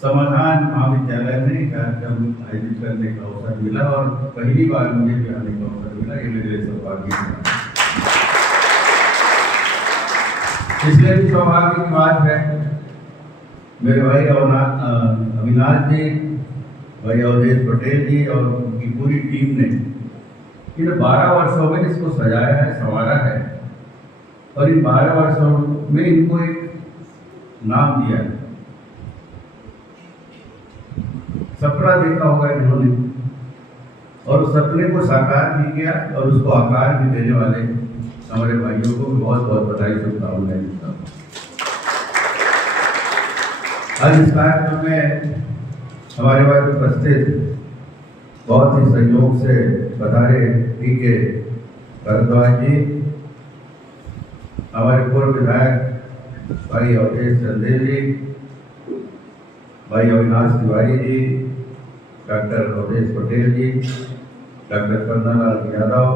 समाधान महाविद्यालय में कार्यक्रम आयोजित करने का अवसर मिला और पहली बार मुझे भी आने का अवसर मिला। ये मेरे लिए सौभाग्य है। इसलिए भी सौभाग्य की बात है, मेरे भाई अविनाश जी, भाई अवधेश पटेल जी और उनकी पूरी टीम ने इन 12 वर्षों में इसको सजाया है, संवारा है और इन 12 वर्षों में इनको एक नाम दिया है। सपना देखा होगा इन्होंने और उस सपने को साकार भी किया और उसको आकार भी देने वाले हमारे भाइयों को बहुत बहुत बधाई, शुभकामनाएं देता हूँ। आज इस कार्यक्रम में हमारे पास उपस्थित बहुत ही सहयोग से पधारे के भरद्वाज जी, हमारे पूर्व विधायक भाई अवधेश चंदेल जी, भाई अविनाश तिवारी जी, डॉक्टर अवधेश पटेल जी, डॉक्टर कन्नालाल यादव,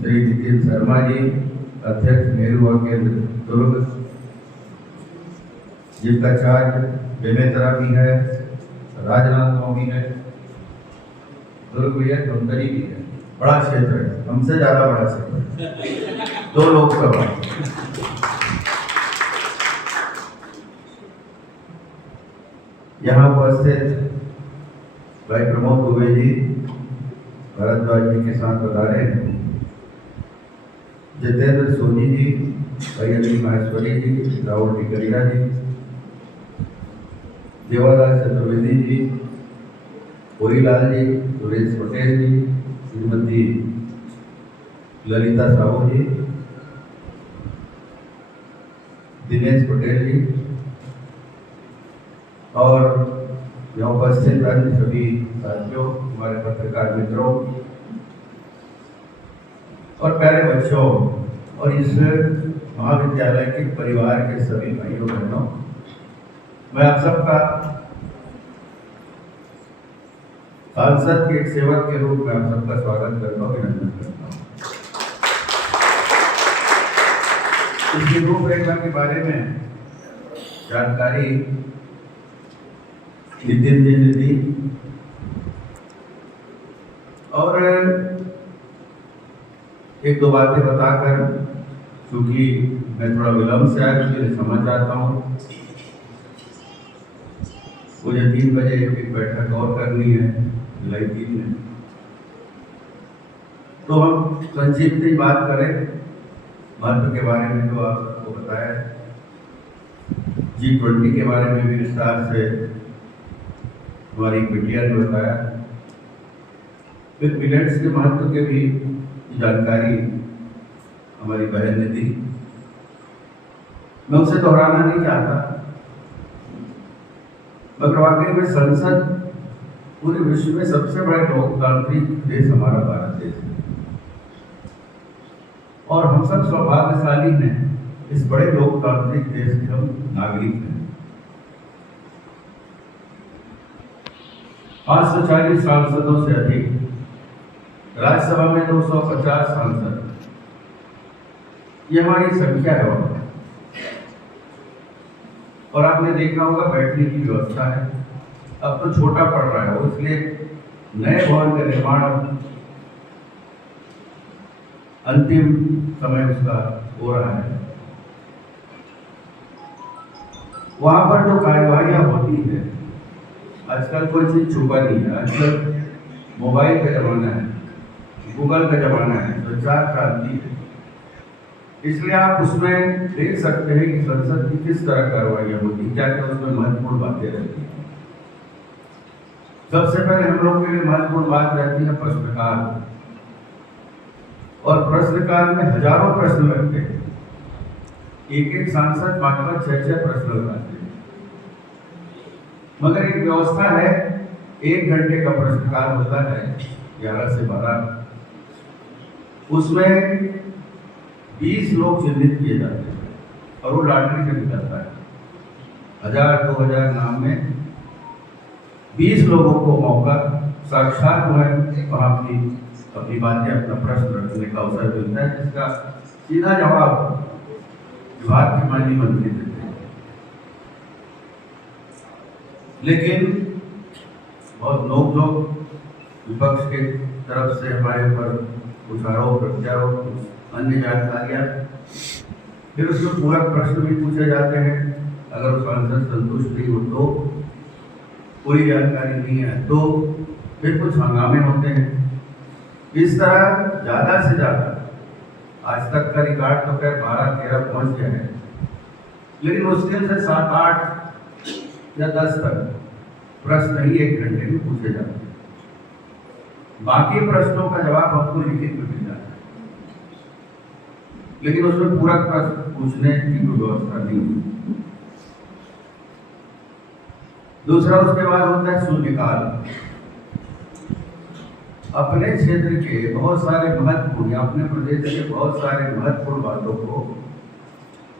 श्री नितिन शर्मा जी, अध्यक्ष नेहरू युवा केंद्र दुर्ग, जिनका चार्ज बेमेतरा भी है, राजनांदगांव भी है, दुर्ग भी है, धमतरी भी है। बड़ा क्षेत्र है, हमसे ज्यादा बड़ा क्षेत्र है, 2 लोकसभा। यहाँ उपस्थित भाई प्रमोद दुबे जी, भरद्वाज जी के साथ बता रहे हैं, जितेंद्र सोनी जी, भाई अनिल माहेश्वरी जी, राहुल टिकरिया जी, देवादास चतुर्वेदी जी, होरीलाल जी, सुरेश पटेल जी, श्रीमती ललिता साहू जी, दिनेश पटेल जी और यहाँ उपस्थित अन्य सभी साथियों, हमारे पत्रकार मित्रों और प्यारे बच्चों और इस महाविद्यालय के परिवार के सभी भाइयों बहनों, मैं आप सबका सांसद के एक सेवक के रूप में आप सबका स्वागत करता हूँ, अभिनंदन करता हूँ। इसकी रूपरेखा के बारे में जानकारी नितिन जी ने दी और 1-2 बातें बताकर, क्योंकि मैं थोड़ा विलम्ब से आया, इसलिए समझ चाहता हूँ। मुझे 3 बजे एक बैठक और करनी है जुलाई 3 में, तो हम संक्षिप्त ही बात करें महत्व के बारे में जो आप सबको बताया, G20 के बारे में भी विस्तार से हमारी बिटिया ने बताया, फिर मिलेट्स के महत्व के भी जानकारी हमारी बहन ने दी। मैं उसे दोहराना नहीं चाहता, मगर वाकई में संसद पूरे विश्व में सबसे बड़ा लोकतांत्रिक देश हमारा भारत देश है और हम सब सौभाग्यशाली हैं, इस बड़े लोकतांत्रिक देश के हम नागरिक हैं। 540 सांसदों से अधिक, राज्यसभा में 250 सांसद, ये हमारी संख्या है वहाँ। और आपने देखा होगा बैठने की व्यवस्था है, अब तो छोटा पड़ रहा है, इसलिए नए भवन का निर्माण अंतिम समय उसका हो रहा है। वहां पर जो कार्यवाहियां होती है, आजकल कोई चीज छुपा नहीं है, आजकल मोबाइल का जमाना है, गूगल का जमाना है, संचार क्रांति है, इसलिए आप उसमें देख सकते हैं कि संसद की किस तरह कार्रवाइयां होती है, क्या क्या उसमें महत्वपूर्ण बातें रहती हैं। सबसे पहले हम लोग के लिए महत्वपूर्ण बात रहती है प्रश्नकाल, और प्रश्नकाल में हजारों प्रश्न लगते हैं, एक सांसद 5-5, 6-6 प्रश्न लगाते हैं, मगर एक व्यवस्था है, 1 घंटे का प्रश्नकाल होता है 11 से 12, उसमें 20 लोग चिन्हित किए जाते हैं और वो लॉटरी से निकलता है, 1000-2000 नाम में 20 लोगों को मौका साक्षात वहाँ अपनी बातें, अपना प्रश्न रखने का अवसर मिलता है, जिसका सीधा जवाब विभाग के माननीय मंत्री देते हैं। लेकिन बहुत लोग विपक्ष के तरफ से हमारे ऊपर कुछ आरोप प्रत्यारोप, अन्य जानकारियां, फिर उसमें पूरक प्रश्न भी पूछे जाते हैं, अगर सांसद संतुष्ट नहीं हो तो, पूरी जानकारी नहीं है तो फिर कुछ हंगामे होते हैं। इस तरह ज़्यादा से ज़्यादा, आज तक का रिकॉर्ड तो खैर 12-13 पहुँच गया है, लेकिन मुश्किल से 7-8 या 10 तक प्रश्न ही 1 घंटे में पूछे जाते हैं। बाकी प्रश्नों का जवाब हमको लिखित में मिल जाता है, लेकिन उसमें पूरक प्रश्न पूछने की कोई व्यवस्था नहीं है। दूसरा उसके बाद होता है शून्यकाल। अपने क्षेत्र के बहुत सारे महत्वपूर्ण, अपने प्रदेश के बहुत सारे महत्वपूर्ण बातों को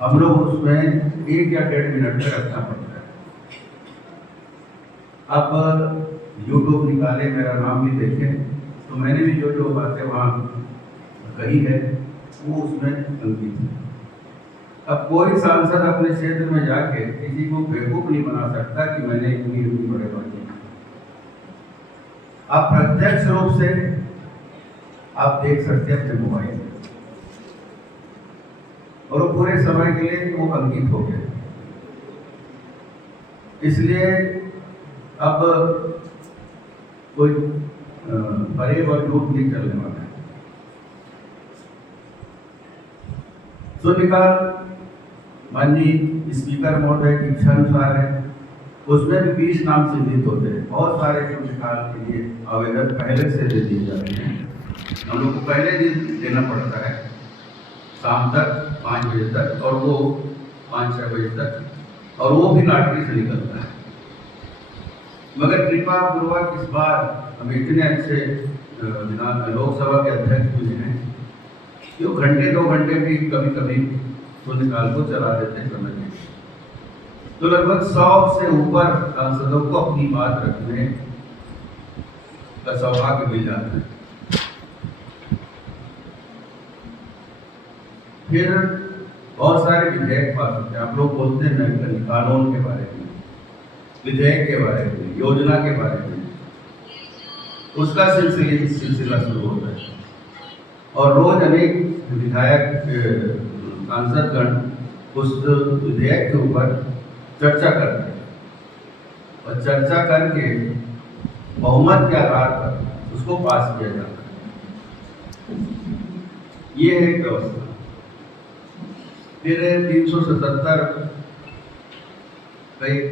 हम लोग उसमें 1 या 1.5 मिनट में रखना पड़ता है। अब यूट्यूब निकाले, मेरा नाम भी देखें, तो मैंने भी जो जो बातें वहाँ कही है वो उसमें अंकित है। अब कोई सांसद अपने क्षेत्र में जाके किसी को बेवकूफ नहीं बना सकता कि मैंने इतनी बड़े बातें। आप प्रत्यक्ष रूप से आप देख सकते हैं अपने मोबाइल में, और वो पूरे समय के लिए वो अंकित हो गए। इसलिए अब कोई परेब और झूठ नहीं चलने वाला है। शून्यकाल माननीय स्पीकर महोदय की इच्छा अनुसार है, उसमें भी 20 नाम चिन्हित होते हैं। बहुत सारे शून्यकाल के लिए आवेदन पहले से दे दिए जाते हैं। हम लोग को पहले दिन देना पड़ता है, शाम तक 5 बजे तक, और वो 5-6 बजे तक, और वो भी लॉटरी से निकलता है। मगर कृपा पूर्वक इस बार हम इतने अच्छे लोकसभा के अध्यक्ष मिले हैं कि वो घंटे 2 घंटे भी कभी कभी शून्यकाल को चला देते हैं समय में। तो लगभग 100 से ऊपर सांसदों को अपनी बात रखने का सौभाग्य मिल जाता है। फिर बहुत सारे विधेयक पास होते हैं। आप लोग बोलते हैं ना कानून के बारे में, विधेयक के बारे में, योजना के बारे में, उसका सिलसिला शुरू होता है। और रोज अनेक विधायक सांसदगण उस विधेयक के ऊपर चर्चा करते हैं, और चर्चा करके बहुमत के आधार पर उसको पास किया जाता है। ये है एक व्यवस्था। फिर 377 का एक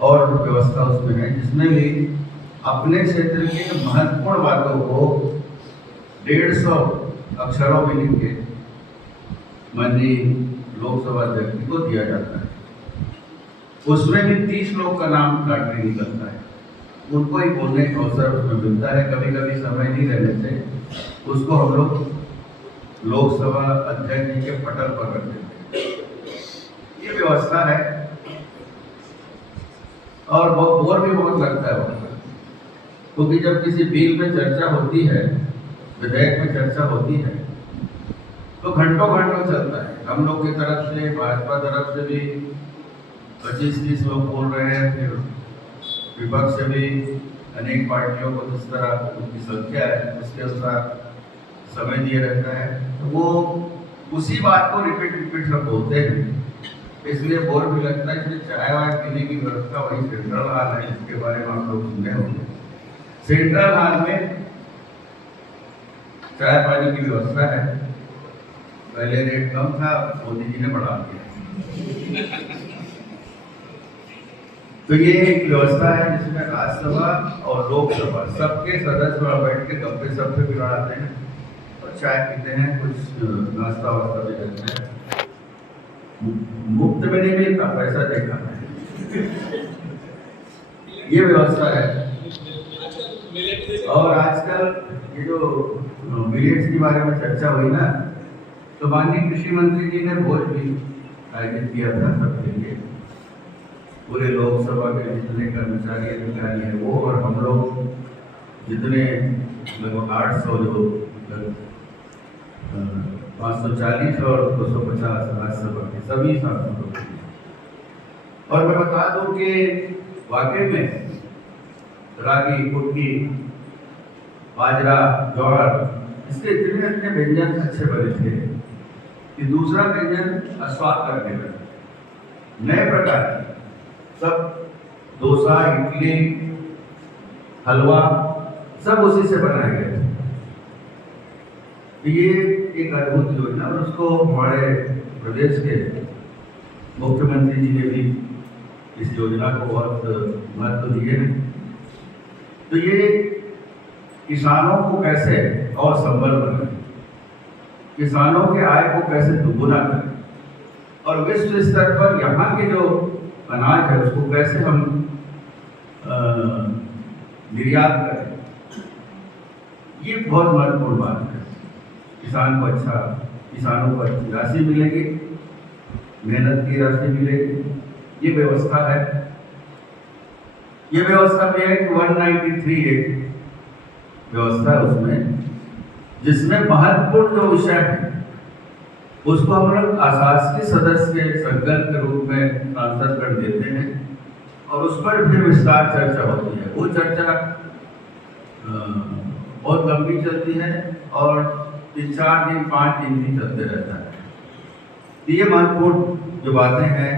और व्यवस्था उसमें है, जिसमें भी अपने क्षेत्र के महत्वपूर्ण बातों को 150 अक्षरों में लिख के माननीय लोकसभा अध्यक्ष को दिया जाता है। उसमें भी 30 लोग का नाम लॉटरी निकलता है, उनको ही बोलने का अवसर उसमें मिलता है। कभी कभी समय नहीं रहने से उसको हम लोग लोकसभा अध्यक्ष जी के पटल पर रख देते हैं। ये व्यवस्था है, और बहुत बोर भी बहुत लगता है वहाँ पर, क्योंकि जब किसी बिल में चर्चा होती है, विधेयक में चर्चा होती है, तो घंटों घंटों चलता है। हम लोग की तरफ से, भाजपा तरफ से भी 25-30 लोग बोल रहे हैं, फिर विपक्ष से भी अनेक पार्टियों को जिस तरह उनकी संख्या है उसके अनुसार समय दिया रहता है, तो वो उसी बात को रिपीट सब बोलते हैं, इसलिए बोर भी लगता है। इसलिए चाय वाय पीने की व्यवस्था वही सेंट्रल हाल है, जिसके बारे में आप लोग सुने होंगे। सेंट्रल हाल में चाय पानी की व्यवस्था है। पहले रेट कम था, मोदी जी ने बढ़ा दिया। तो ये एक व्यवस्था है जिसमें राज्यसभा और लोकसभा सबके सदस्य वहाँ बैठ के गप्पे सप्पे भी लड़ाते हैं, और चाय पीते हैं, कुछ नाश्ता वास्ता भी करते हैं। मुफ्त में नहीं मिलता, पैसा देखा है। ये व्यवस्था है। और आजकल ये जो मिलेट्स के बारे में चर्चा हुई ना, तो माननीय कृषि मंत्री जी ने भोज भी आयोजित किया था सबके लिए। पूरे लोकसभा के जितने कर्मचारी अधिकारी हैं वो, और हम लोग जितने लगभग 800 जो 540 और 250 राज्यसभा के सभी सांसदों के। और मैं बता दूं कि वाकई में रागी, कुटकी, बाजरा, ज्वार, इसके इतने व्यंजन अच्छे बने थे कि दूसरा व्यंजन अस्वाद करने लगे। नए प्रकार के सब डोसा, इडली, हलवा सब उसी से बनाए गए थे। तो ये एक अद्भुत योजना, और उसको हमारे प्रदेश के मुख्यमंत्री जी ने भी इस योजना को बहुत महत्व दिए हैं। तो ये किसानों को कैसे और संबल बनाए, किसानों के आय को कैसे दुगुना करें, और विश्व स्तर पर यहाँ के जो अनाज है उसको कैसे हम निर्यात करें, ये बहुत महत्वपूर्ण बात है। किसानों को अच्छी राशि मिलेगी, मेहनत की राशि मिलेगी, ये व्यवस्था है। ये व्यवस्था में है कि 193 एक व्यवस्था है उसमें, जिसमें महत्वपूर्ण जो विषय है उसको हम लोग अशासकीय सदस्य संकल्प के रूप में सांसद कर देते हैं और उस पर फिर विस्तार चर्चा होती है। वो चर्चा बहुत लंबी चलती है और 3-4 दिन 5 दिन भी चलते रहता है। ये महत्वपूर्ण जो बातें हैं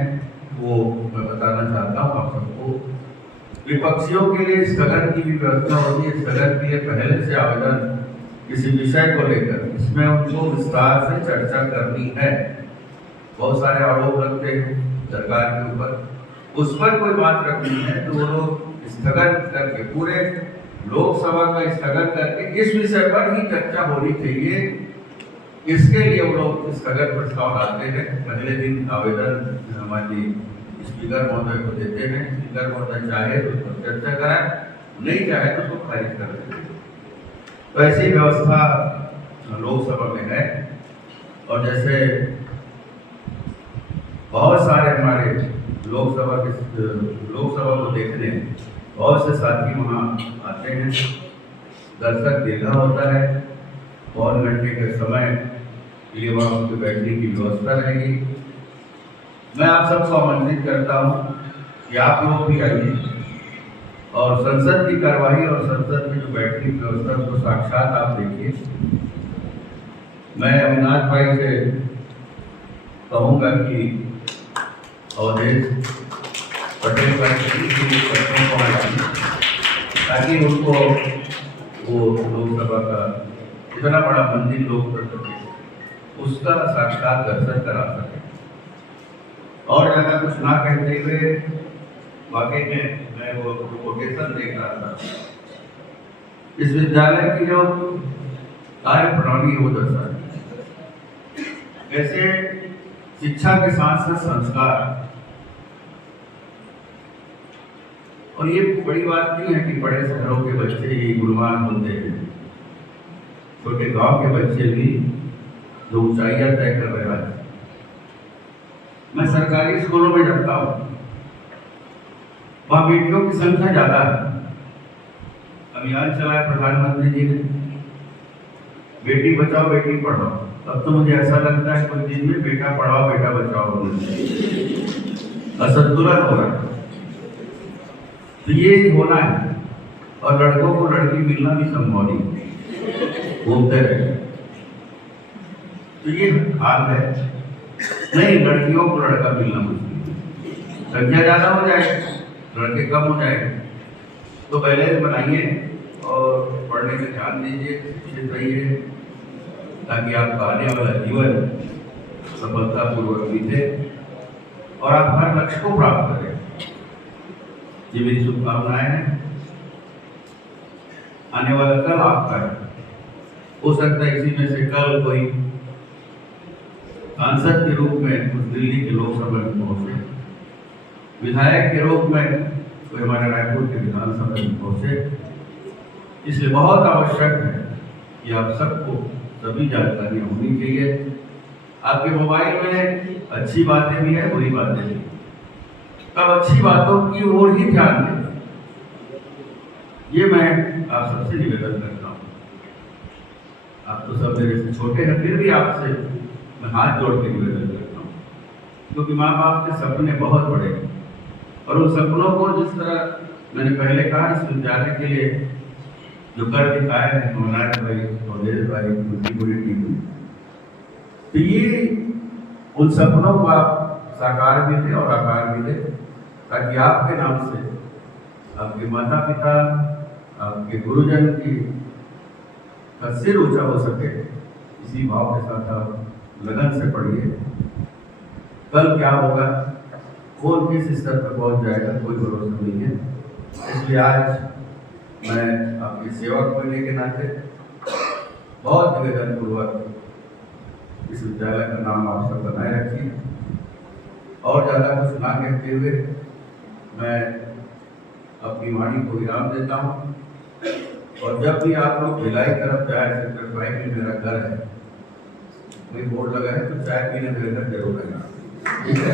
वो मैं बताना चाहता हूँ आप सबको। विपक्षियों के लिए स्थगन की भी व्यवस्था होती है। स्थगन के लिए पहले से आवेदन किसी विषय को लेकर इसमें उनको विस्तार से चर्चा करनी है। बहुत सारे आरोप लगते हैं सरकार के ऊपर, उस पर कोई बात रखनी है तो वो लोग स्थगन करके, पूरे लोकसभा का स्थगन करके इस विषय पर ही चर्चा होनी चाहिए। इसके लिए वो लोग स्थगन प्रस्ताव लाते हैं। पहले दिन आवेदन हमारी स्पीकर महोदय को देते हैं। स्पीकर महोदय चाहे तो उस पर चर्चा कराए, नहीं चाहे तो उसको खारिज कर देते हैं। तो ऐसी व्यवस्था लोकसभा में है। और जैसे बहुत सारे हमारे लोकसभा को देखने बहुत से साथी वहाँ आते हैं। दर्शक देखा होता है। 2 घंटे के समय के लिए वहाँ उनके बैठने की व्यवस्था रहेगी। मैं आप सबको आमंत्रित करता हूँ कि आप लोग भी आइए और संसद की कार्यवाही और संसद की जो बैठने की व्यवस्था उसको साक्षात आप देखिए। मैं अविनाश भाई से कहूँगा कि अवधेश पटेल भाई के बच्चों को आए ताकि उनको वो लोकसभा का इतना बड़ा मंदिर लोकतंत्र उसका साक्षात दर्शन करा सके। और ज़्यादा कुछ ना कहते हुए वाकई में मैं वो कोटेशन देख रहा था। इस विद्यालय की जो कार्य प्रणाली वो दर्शाती है, कैसे शिक्षा के साथ साथ संस्कार। और ये बड़ी बात नहीं है कि बड़े शहरों के बच्चे ही गुणवान होते हैं। छोटे गांव के बच्चे भी जो ऊंचाइयां तय कर रहे हैं। मैं सरकारी स्कूलों में जाता हूँ, वहाँ बेटियों की संख्या ज्यादा है। अभियान चलाया प्रधानमंत्री जी ने, बेटी बचाओ बेटी पढ़ाओ। अब तो मुझे ऐसा लगता है कुछ दिन में बेटा पढ़ाओ बेटा बचाओ असंतुलन हो रहा है। तो ये होना है। और लड़कों को लड़की मिलना भी संभव नहीं, घूमते रहे। तो ये हाल है। नहीं, लड़कियों को लड़का मिलना मुश्किल, संख्या ज्यादा हो जाए, लड़के कम हो जाए। तो बैलेंस बनाइए और पढ़ने में ध्यान दीजिए, शिक्षित रहिए, ताकि आपका आने वाला जीवन सफलतापूर्वक बीते और आप हर लक्ष्य को प्राप्त करें। ये मेरी शुभकामनाएं हैं। आने वाला कल आपका है। हो सकता है इसी में से कल कोई सांसद के रूप में उस दिल्ली के लोकसभा में पहुंचे, विधायक के रूप में कोई हमारे रायपुर के विधानसभा में पहुंचे। इसलिए बहुत आवश्यक है कि आप सबको सभी जानकारियां होनी चाहिए। आपके मोबाइल में अच्छी बातें भी है, बुरी बातें भी। तब अच्छी बातों की ओर ही ध्यान दें। ये मैं आप सबसे निवेदन करता हूँ। आप तो सब मेरे से छोटे हैं, फिर भी आपसे मैं हाथ जोड़ के निवेदन करता हूँ, क्योंकि माँ बाप के सपने बहुत बड़े हैं। और उन सपनों को जिस तरह मैंने पहले कहा, इस विद्यालय के लिए जो कर दिखाए हैं मनोज भाई, अवधेश भाई, उनकी पूरी टीम, तो ये उन सपनों को आप साकार भी दे और आकार भी दे, ताकि आपके नाम से आपके माता पिता, आपके गुरुजन की का सिर ऊंचा हो सके। इसी भाव के साथ आप लगन से पढ़िए। कल क्या होगा, कौन किस स्तर पर पहुंच जाएगा, कोई भरोसा नहीं है। इसलिए आज मैं आपकी सेवक होने के नाते बहुत निवेदन पूर्वक इस विद्यालय का नाम आप सब बनाए रखिए। और ज़्यादा कुछ ना कहते हुए मैं अपनी वाणी को विराम देता हूँ। और जब भी आप लोग भिलाई तरफ जाए, सेक्टर 5 में मेरा घर है, कोई बोर्ड लगा है तो चाय पीने मेरे घर जरूर आएगा, ठीक है।